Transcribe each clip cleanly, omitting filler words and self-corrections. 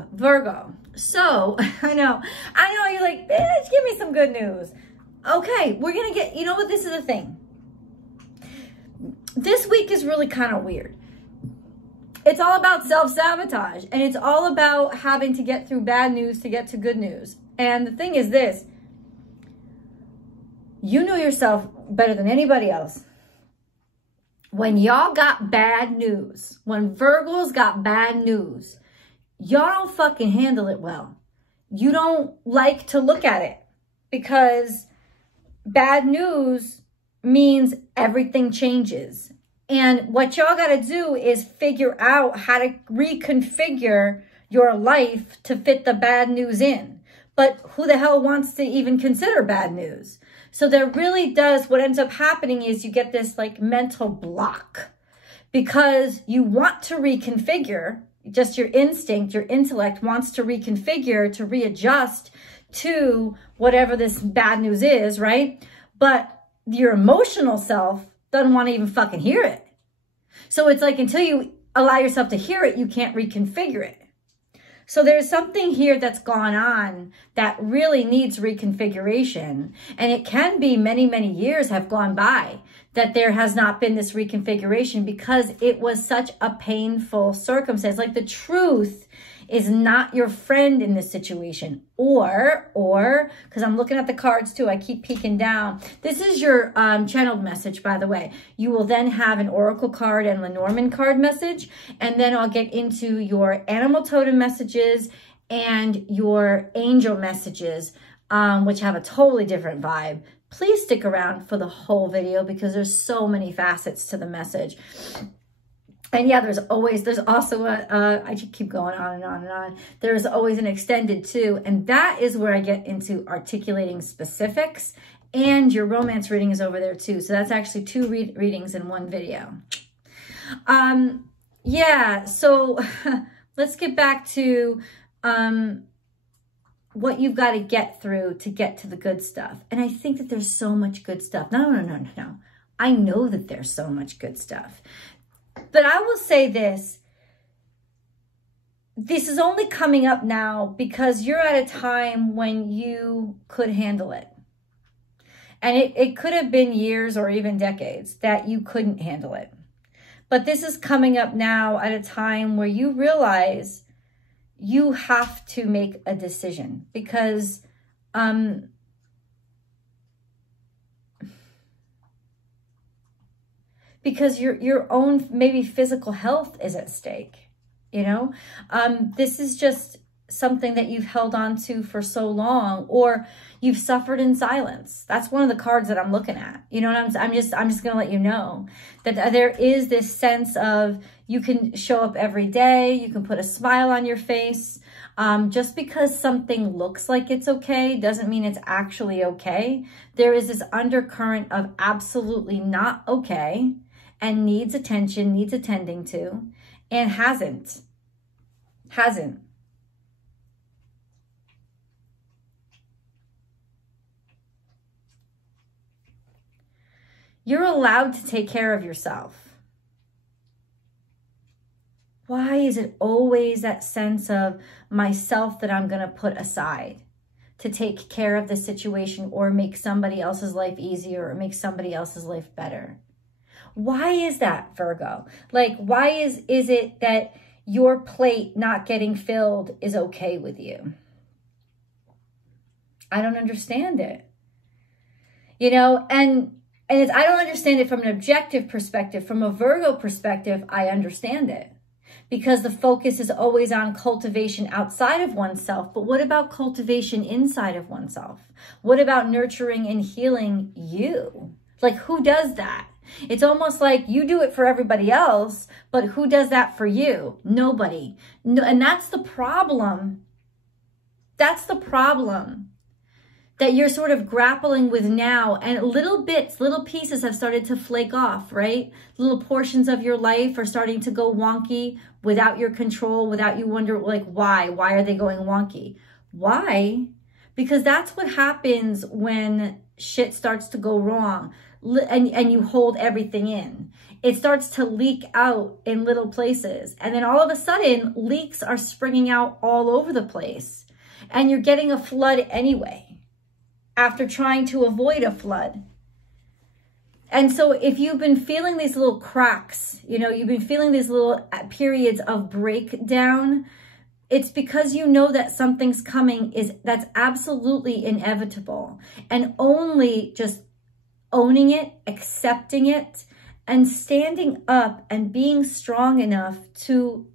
So, Virgo. So, I know, you're like, bitch, give me some good news. Okay, we're going to get, you know what, this is the thing. This week is really kind of weird. It's all about self-sabotage, and it's all about having to get through bad news to get to good news. And the thing is this, you know yourself better than anybody else. When y'all got bad news, when Virgos got bad news, y'all don't fucking handle it well. You don't like to look at it because bad news means everything changes. And what y'all got to do is figure out how to reconfigure your life to fit the bad news in. But who the hell wants to even consider bad news? So there really does, what ends up happening is you get this like mental block because you want to reconfigure, just your instinct, your intellect wants to reconfigure, to readjust to whatever this bad news is, right? But your emotional self doesn't want to even fucking hear it. So it's like until you allow yourself to hear it, you can't reconfigure it. So there's something here that's gone on that really needs reconfiguration. And it can be many, many years have gone by that there has not been this reconfiguration because it was such a painful circumstance. Like the truth is not your friend in this situation. Or, because I'm looking at the cards too, I keep peeking down. This is your channeled message, by the way. You will then have an oracle card and Lenormand card message. And then I'll get into your animal totem messages and your angel messages, which have a totally different vibe. Please stick around for the whole video because there's so many facets to the message. And yeah, there's also I just keep going on and on and on. There's always an extended too. And that is where I get into articulating specifics. And your romance reading is over there too. So that's actually two readings in one video. Yeah, so let's get back to what you've got to get through to get to the good stuff. And I think that there's so much good stuff. No. I know that there's so much good stuff. But I will say this is only coming up now because you're at a time when you could handle it. And it could have been years or even decades that you couldn't handle it. But this is coming up now at a time where you realize you have to make a decision because your own maybe physical health is at stake, you know? This is just something that you've held on to for so long, or you've suffered in silence. That's one of the cards that I'm looking at. You know what I'm just going to let you know that there is this sense of you can show up every day. You can put a smile on your face. Just because something looks like it's okay doesn't mean it's actually okay. There is this undercurrent of absolutely not okay and needs attention, needs attending to, and hasn't. You're allowed to take care of yourself. Why is it always that sense of myself that I'm going to put aside to take care of the situation or make somebody else's life easier or make somebody else's life better? Why is that, Virgo? Like, why is it that your plate not getting filled is okay with you? I don't understand it. You know, and I don't understand it from an objective perspective. From a Virgo perspective, I understand it. Because the focus is always on cultivation outside of oneself. But what about cultivation inside of oneself? What about nurturing and healing you? Like, who does that? It's almost like you do it for everybody else, but who does that for you? Nobody. No, and that's the problem. That's the problem that you're sort of grappling with now. And little bits, little pieces have started to flake off, right? Little portions of your life are starting to go wonky without your control, without you wonder, like, why? Why are they going wonky? Why? Because that's what happens when shit starts to go wrong and you hold everything in. it starts to leak out in little places. And then all of a sudden, leaks are springing out all over the place. And you're getting a flood anyway, after trying to avoid a flood. And so if you've been feeling these little cracks, you know, you've been feeling these little periods of breakdown, it's because you know that something's coming that's absolutely inevitable. And only just owning it, accepting it, and standing up and being strong enough to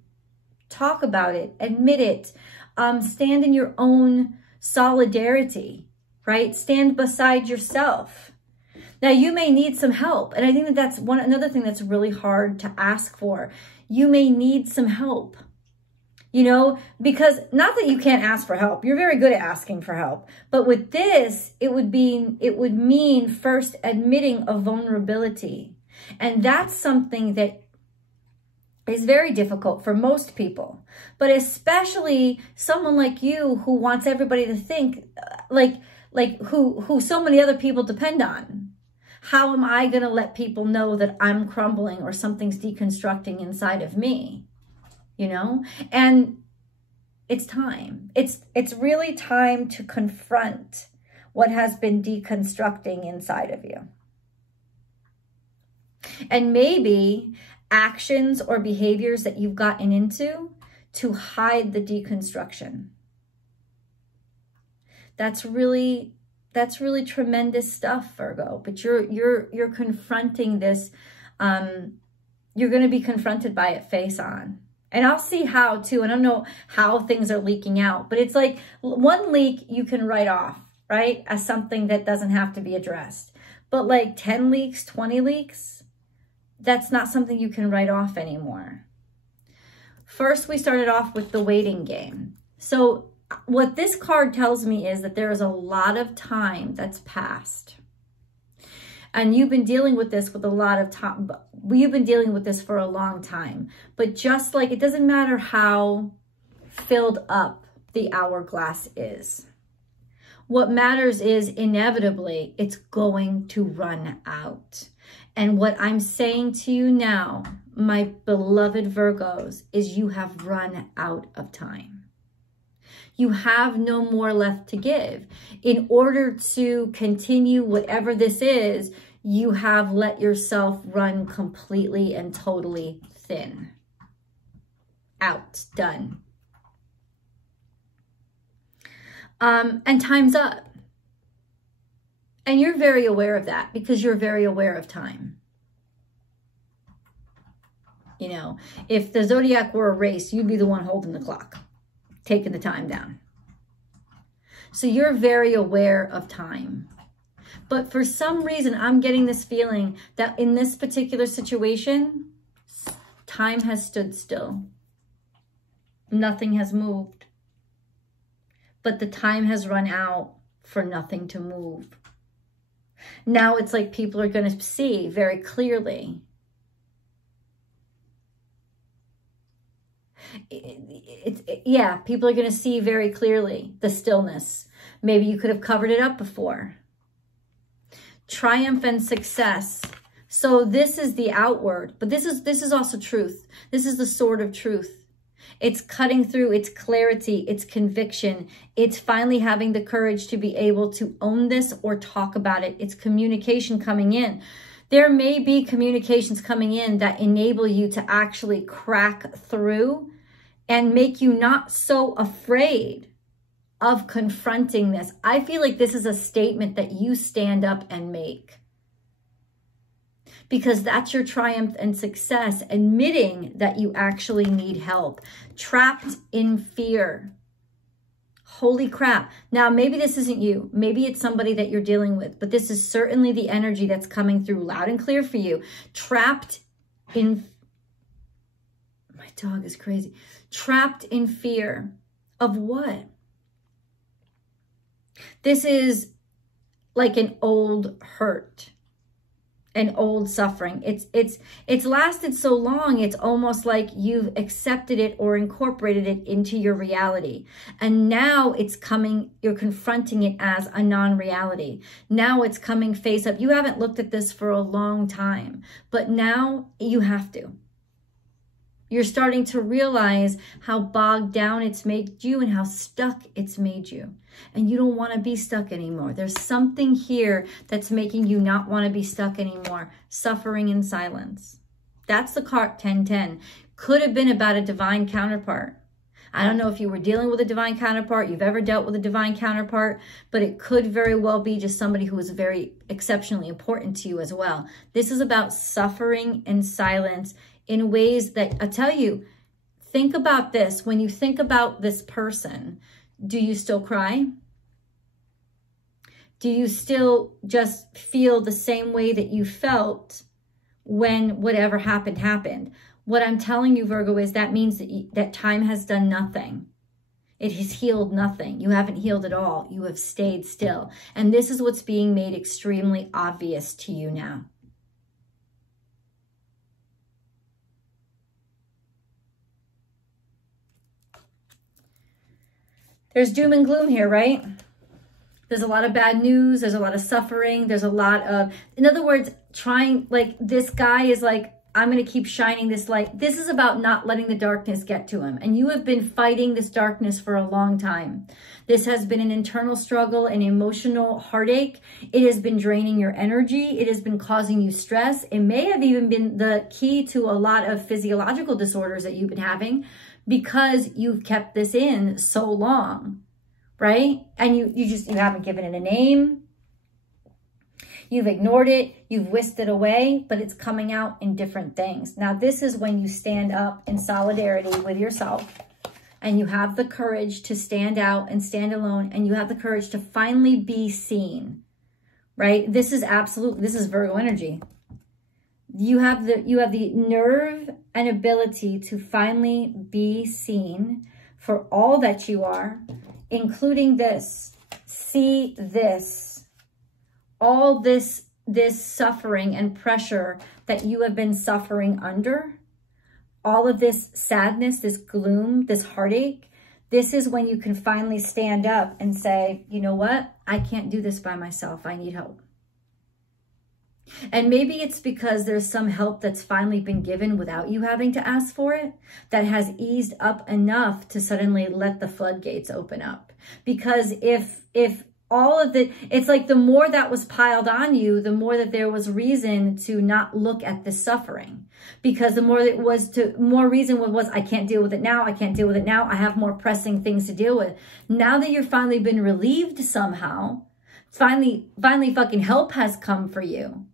talk about it, admit it, stand in your own solidarity, right? Stand beside yourself. Now, you may need some help. And I think that that's another thing that's really hard to ask for. You may need some help, you know, because not that you can't ask for help. You're very good at asking for help. But with this, it would mean first admitting a vulnerability. And that's something that is very difficult for most people, but especially someone like you who wants everybody to think like who so many other people depend on. How am I going to let people know that I'm crumbling or something's deconstructing inside of me? You know, and it's time. It's really time to confront what has been deconstructing inside of you. And maybe actions or behaviors that you've gotten into to hide the deconstruction. That's really tremendous stuff, Virgo. But you're confronting this. You're going to be confronted by it face on. And I'll see how too. And I don't know how things are leaking out, but it's like one leak you can write off, right? As something that doesn't have to be addressed. But like 10 leaks, 20 leaks, that's not something you can write off anymore. First, we started off with the waiting game. So what this card tells me is that there is a lot of time that's passed. And you've been dealing with this with a lot of time. You've been dealing with this for a long time. But just like it doesn't matter how filled up the hourglass is. What matters is inevitably it's going to run out. And what I'm saying to you now, my beloved Virgos, is you have run out of time. You have no more left to give. In order to continue whatever this is, you have let yourself run completely and totally thin. Out. Done. And time's up. And you're very aware of that because you're very aware of time. You know, if the zodiac were a race, you'd be the one holding the clock, taking the time down. So you're very aware of time. But for some reason, I'm getting this feeling that in this particular situation, time has stood still. Nothing has moved. But the time has run out for nothing to move. Now it's like people are going to see very clearly. Yeah, people are going to see very clearly the stillness. Maybe you could have covered it up before. Triumph and success. So this is the outward, but this is also truth. This is the sword of truth. It's cutting through, it's clarity, it's conviction. It's finally having the courage to be able to own this or talk about it. It's communication coming in. There may be communications coming in that enable you to actually crack through and make you not so afraid of confronting this. I feel like this is a statement that you stand up and make. Because that's your triumph and success, admitting that you actually need help. Trapped in fear. Holy crap. Now, maybe this isn't you. Maybe it's somebody that you're dealing with, but this is certainly the energy that's coming through loud and clear for you. Trapped in... My dog is crazy. Trapped in fear of what? This is like an old hurt. an old suffering. It's lasted so long, it's almost like you've accepted it or incorporated it into your reality. And now it's coming, you're confronting it as a non-reality. Now it's coming face up. You haven't looked at this for a long time, but now you have to. You're starting to realize how bogged down it's made you and how stuck it's made you. And you don't want to be stuck anymore. There's something here that's making you not want to be stuck anymore. Suffering in silence. That's the card 1010. Could have been about a divine counterpart. I don't know if you were dealing with a divine counterpart, you've ever dealt with a divine counterpart, but it could very well be just somebody who is very exceptionally important to you as well. This is about suffering in silence in ways that, I tell you, think about this. When you think about this person, do you still cry? Do you still just feel the same way that you felt when whatever happened, happened? What I'm telling you, Virgo, is that means that, that time has done nothing. It has healed nothing. You haven't healed at all. You have stayed still. And this is what's being made extremely obvious to you now. There's doom and gloom here, right? There's a lot of bad news. There's a lot of suffering. There's a lot of, in other words, trying, like this guy is like, I'm going to keep shining this light. This is about not letting the darkness get to him. And you have been fighting this darkness for a long time. This has been an internal struggle, an emotional heartache. It has been draining your energy. It has been causing you stress. It may have even been the key to a lot of physiological disorders that you've been having, because you've kept this in so long, right? And you haven't given it a name. You've ignored it. You've whisked it away, but it's coming out in different things. Now, this is when you stand up in solidarity with yourself and you have the courage to stand out and stand alone, and you have the courage to finally be seen, right? This is Virgo energy. You have the nerve and ability to finally be seen for all that you are, including this. See this. All this suffering and pressure that you have been suffering under. All of this sadness, this gloom, this heartache. This is when you can finally stand up and say, you know what? I can't do this by myself. I need help. And maybe it's because there's some help that's finally been given without you having to ask for it, that has eased up enough to suddenly let the floodgates open up. Because if all of it, it's like the more that was piled on you, the more that there was reason to not look at the suffering. Because the more it was more reason was, I can't deal with it now. I can't deal with it now. I have more pressing things to deal with. Now that you've finally been relieved somehow, finally fucking help has come for you.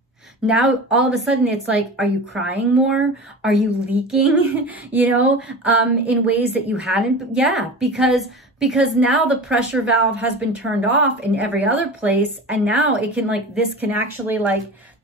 Now, all of a sudden, it's like, are you crying more? Are you leaking, in ways that you hadn't? Yeah, because now the pressure valve has been turned off in every other place. And now it can this can actually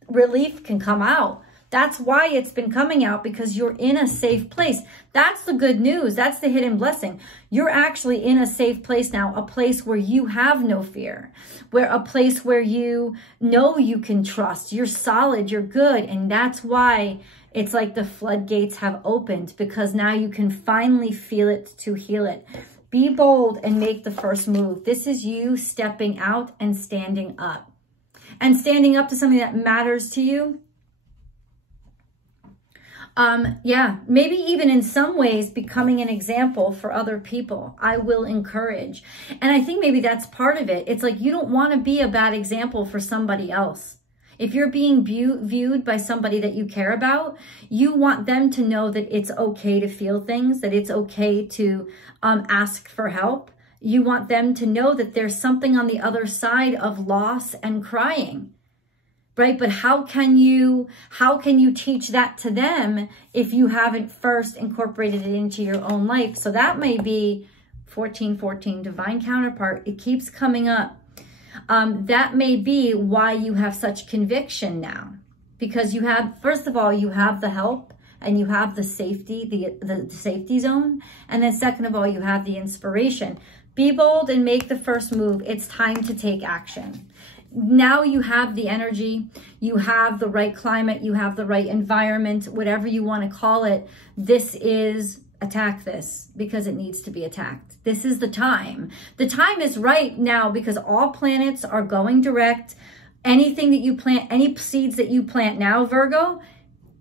relief can come out. That's why it's been coming out, because you're in a safe place. That's the good news. That's the hidden blessing. You're actually in a safe place now, a place where you have no fear, a place where you know you can trust. You're solid, you're good. And that's why it's like the floodgates have opened, because now you can finally feel it to heal it. Be bold and make the first move. This is you stepping out and standing up. And standing up to something that matters to you. Maybe even in some ways becoming an example for other people. I will encourage. And I think maybe that's part of it. It's like you don't want to be a bad example for somebody else. If you're being viewed by somebody that you care about, you want them to know that it's okay to feel things, that it's okay to ask for help. You want them to know that there's something on the other side of loss and crying. Right? But how can you teach that to them if you haven't first incorporated it into your own life? So that may be 1414, divine counterpart. It keeps coming up. That may be why you have such conviction now, because you have, first of all, you have the help and you have the safety, the safety zone. And then second of all, you have the inspiration. Be bold and make the first move. It's time to take action. Now you have the energy, you have the right climate, you have the right environment, whatever you want to call it. This is attack this because it needs to be attacked. This is the time. The time is right now because all planets are going direct. Anything that you plant, any seeds that you plant now, Virgo,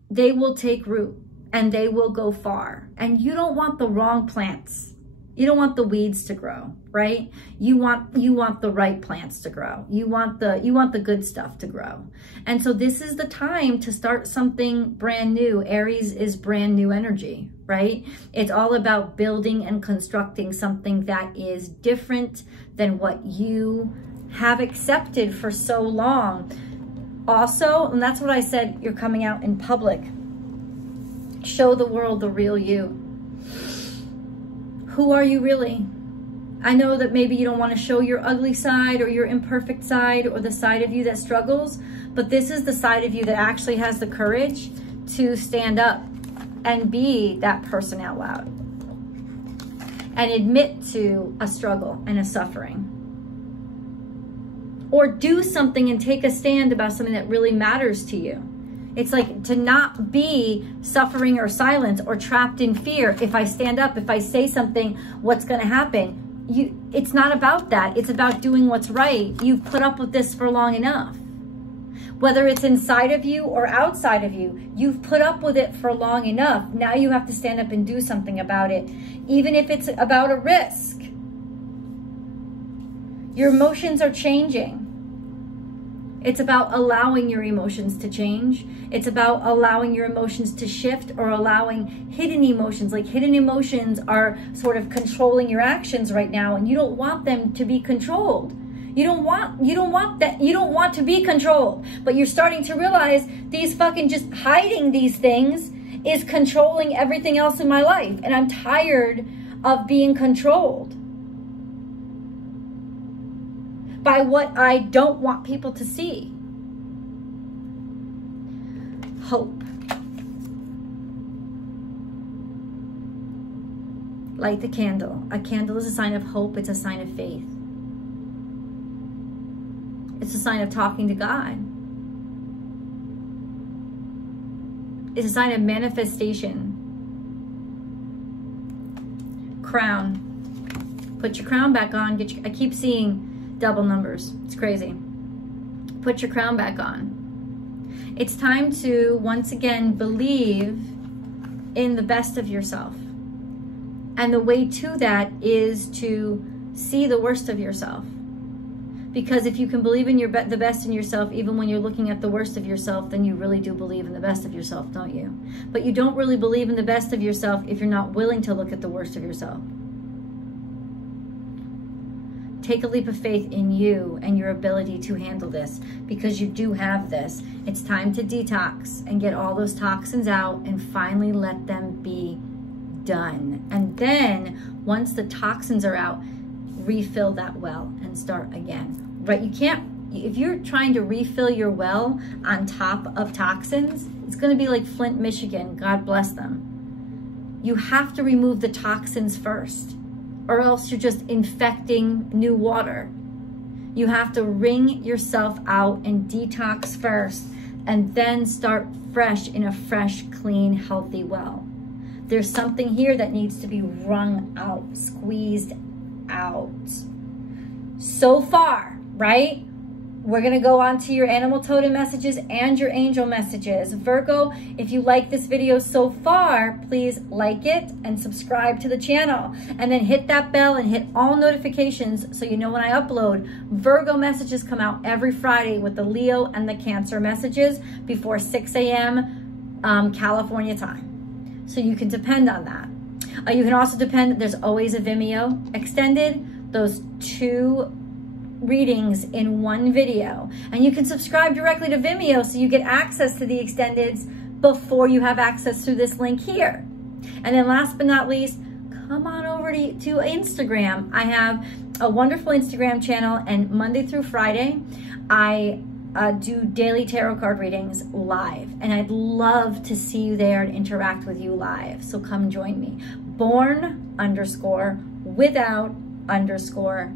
they will take root and they will go far. And you don't want the wrong plants. You don't want the weeds to grow, right? You want the right plants to grow. You want the good stuff to grow. And so this is the time to start something brand new. Aries is brand new energy, right? It's all about building and constructing something that is different than what you have accepted for so long. Also, and that's what I said, you're coming out in public. Show the world the real you. Who are you really? I know that maybe you don't want to show your ugly side or your imperfect side or the side of you that struggles, but this is the side of you that actually has the courage to stand up and be that person out loud and admit to a struggle and a suffering. Or do something and take a stand about something that really matters to you. It's like to not be suffering or silent or trapped in fear. If I stand up, if I say something, what's going to happen? It's not about that. It's about doing what's right. You've put up with this for long enough. Whether it's inside of you or outside of you, you've put up with it for long enough. Now you have to stand up and do something about it, even if it's about a risk. Your emotions are changing. It's about allowing your emotions to change. It's about allowing your emotions to shift or allowing hidden emotions. Like hidden emotions are sort of controlling your actions right now, and you don't want them to be controlled. You don't want to be controlled, but you're starting to realize these fucking just hiding these things is controlling everything else in my life. And I'm tired of being controlled by what I don't want people to see. Hope. Light the candle. A candle is a sign of hope. It's a sign of faith. It's a sign of talking to God. It's a sign of manifestation. Crown. Put your crown back on. I keep seeing double numbers. It's crazy. Put your crown back on. It's time to once again believe in the best of yourself. And the way to that is to see the worst of yourself. Because if you can believe in the best in yourself, even when you're looking at the worst of yourself, then you really do believe in the best of yourself, don't you? But you don't really believe in the best of yourself if you're not willing to look at the worst of yourself. Take a leap of faith in you and your ability to handle this, because you do have this. It's time to detox and get all those toxins out and finally let them be done. And then once the toxins are out, refill that well and start again, right? You can't, if you're trying to refill your well on top of toxins, it's going to be like Flint, Michigan. God bless them. You have to remove the toxins first, or else you're just infecting new water. You have to wring yourself out and detox first, and then start fresh in a fresh, clean, healthy well. There's something here that needs to be wrung out, squeezed out. So far, right? We're going to go on to your animal totem messages and your angel messages. Virgo, if you like this video so far, please like it and subscribe to the channel. And then hit that bell and hit all notifications so you know when I upload. Virgo messages come out every Friday with the Leo and the Cancer messages before 6 a.m. California time. So you can depend on that. You can also depend, there's always a Vimeo extended, those 2 readings in one video, and you can subscribe directly to Vimeo so you get access to the extendeds before you have access through this link here. And then last but not least, come on over to Instagram. I have a wonderful Instagram channel, and Monday through Friday I do daily tarot card readings live, and I'd love to see you there and interact with you live. So come join me. Born_without_boundaries.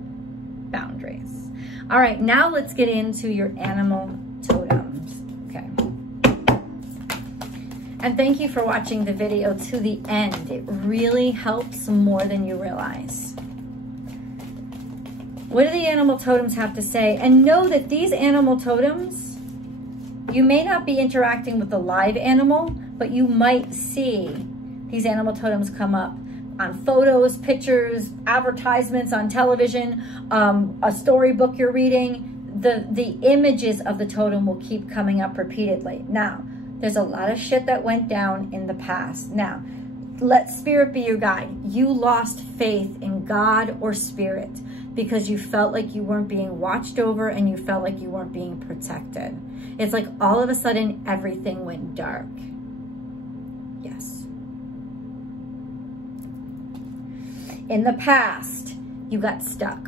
boundaries. All right, now let's get into your animal totems. Okay. And thank you for watching the video to the end. It really helps more than you realize. What do the animal totems have to say? And know that these animal totems, you may not be interacting with the live animal, but you might see these animal totems come up on photos, pictures, advertisements on television, a storybook you're reading. The images of the totem will keep coming up repeatedly. Now, there's a lot of shit that went down in the past. Now, let spirit be your guide. You lost faith in God or spirit because you felt like you weren't being watched over and you felt like you weren't being protected. It's like all of a sudden everything went dark. Yes. In the past, you got stuck.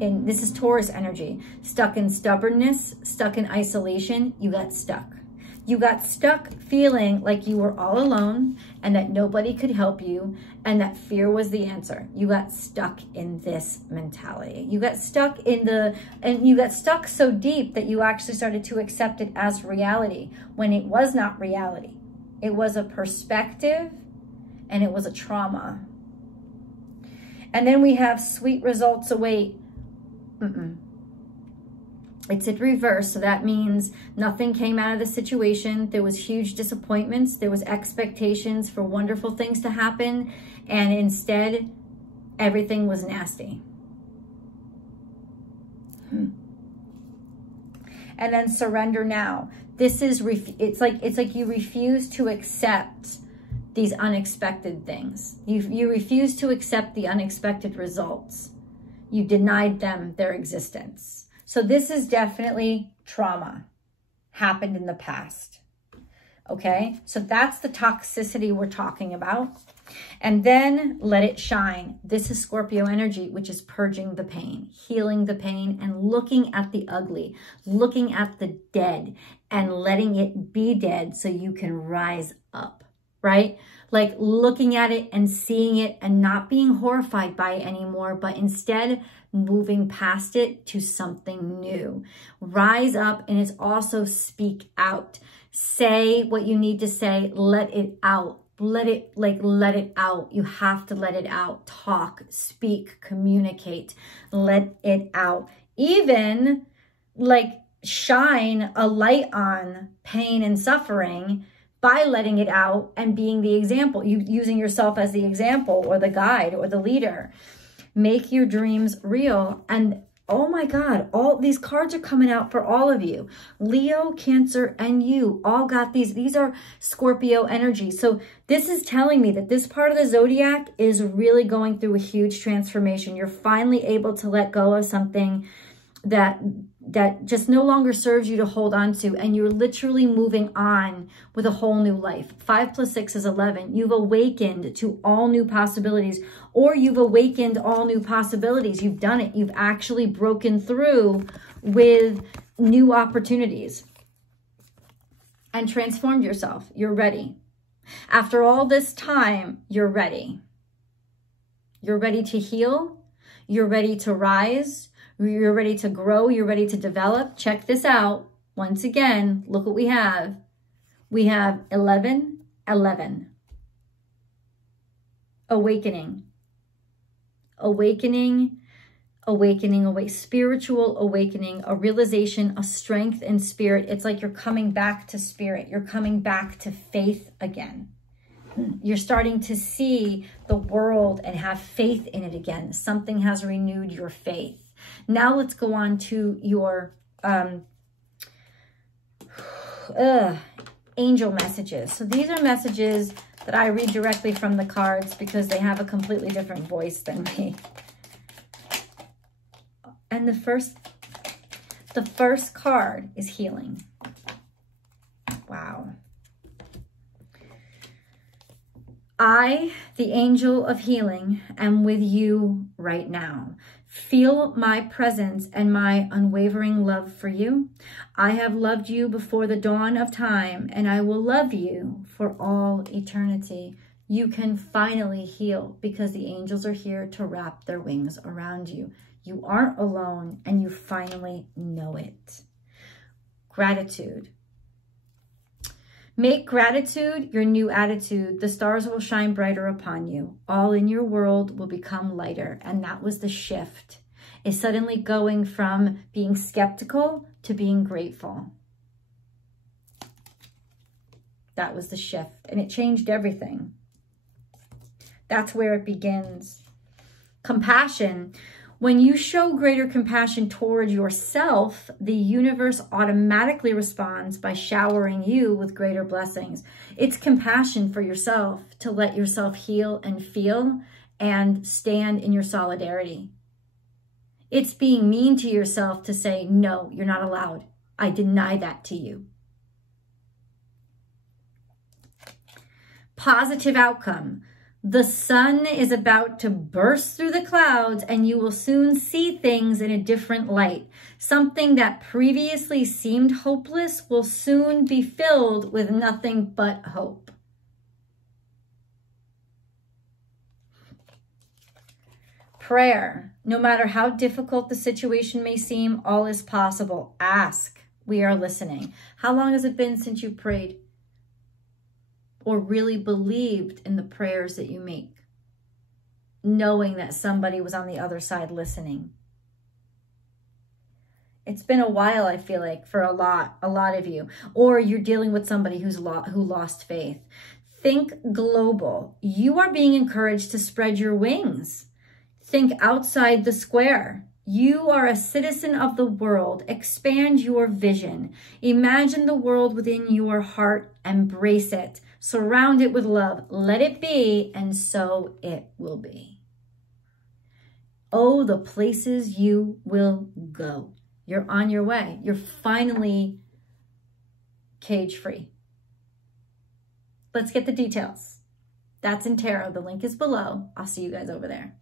And this is Taurus energy. Stuck in stubbornness, stuck in isolation, you got stuck. You got stuck feeling like you were all alone and that nobody could help you and that fear was the answer. You got stuck in this mentality. You got stuck and you got stuck so deep that you actually started to accept it as reality when it was not reality. It was a perspective and it was a trauma. And then we have sweet results await. It's in reverse, so that means nothing came out of the situation. There was huge disappointments. There was expectations for wonderful things to happen, and instead, everything was nasty. And then surrender now. This is it's like you refuse to accept these unexpected things. You refuse to accept the unexpected results. You denied them their existence. So this is definitely trauma, happened in the past, okay? So that's the toxicity we're talking about. And then let it shine. This is Scorpio energy, which is purging the pain, healing the pain, and looking at the ugly, looking at the dead, and letting it be dead so you can rise up, right? Like looking at it and seeing it and not being horrified by it anymore, but instead moving past it to something new. Rise up, and it's also speak out. Say what you need to say. Let it out. Let it out. You have to let it out. Talk, speak, communicate. Let it out. Even like shine a light on pain and suffering by letting it out and being the example, using yourself as the example or the guide or the leader. Make your dreams real. And oh my God, all these cards are coming out for all of you. Leo, Cancer, and you all got these. These are Scorpio energy. So this is telling me that this part of the zodiac is really going through a huge transformation. You're finally able to let go of something that just no longer serves you to hold on to, and you're literally moving on with a whole new life. 5 + 6 is 11. You've awakened to all new possibilities, or you've awakened all new possibilities. You've done it. You've actually broken through with new opportunities and transformed yourself. You're ready. After all this time, you're ready. You're ready to heal. You're ready to rise. You're ready to grow. You're ready to develop. Check this out. Once again, look what we have. We have 11, 11. Awakening. Awakening, awakening, spiritual awakening, a realization, a strength in spirit. It's like you're coming back to spirit. You're coming back to faith again. You're starting to see the world and have faith in it again. Something has renewed your faith. Now let's go on to your angel messages. So these are messages that I read directly from the cards because they have a completely different voice than me. And the first card is healing. Wow. I, the angel of healing, am with you right now. Feel my presence and my unwavering love for you. I have loved you before the dawn of time, and I will love you for all eternity. You can finally heal because the angels are here to wrap their wings around you. You aren't alone, and you finally know it. Gratitude. Make gratitude your new attitude. The stars will shine brighter upon you. All in your world will become lighter. And that was the shift. Is suddenly going from being skeptical to being grateful. That was the shift. And it changed everything. That's where it begins. Compassion. When you show greater compassion toward yourself, the universe automatically responds by showering you with greater blessings. It's compassion for yourself to let yourself heal and feel and stand in your solidarity. It's being mean to yourself to say, no, you're not allowed. I deny that to you. Positive outcome. The sun is about to burst through the clouds and you will soon see things in a different light. Something that previously seemed hopeless will soon be filled with nothing but hope. Prayer. No matter how difficult the situation may seem, all is possible. Ask. We are listening. How long has it been since you prayed? Or really believed in the prayers that you make, knowing that somebody was on the other side listening? It's been a while, I feel like, for a lot of you. Or you're dealing with somebody who lost faith. Think global. You are being encouraged to spread your wings. Think outside the square. You are a citizen of the world. Expand your vision. Imagine the world within your heart. Embrace it. Surround it with love. Let it be, and so it will be. Oh, the places you will go. You're on your way. You're finally cage-free. Let's get the details. That's in tarot. The link is below. I'll see you guys over there.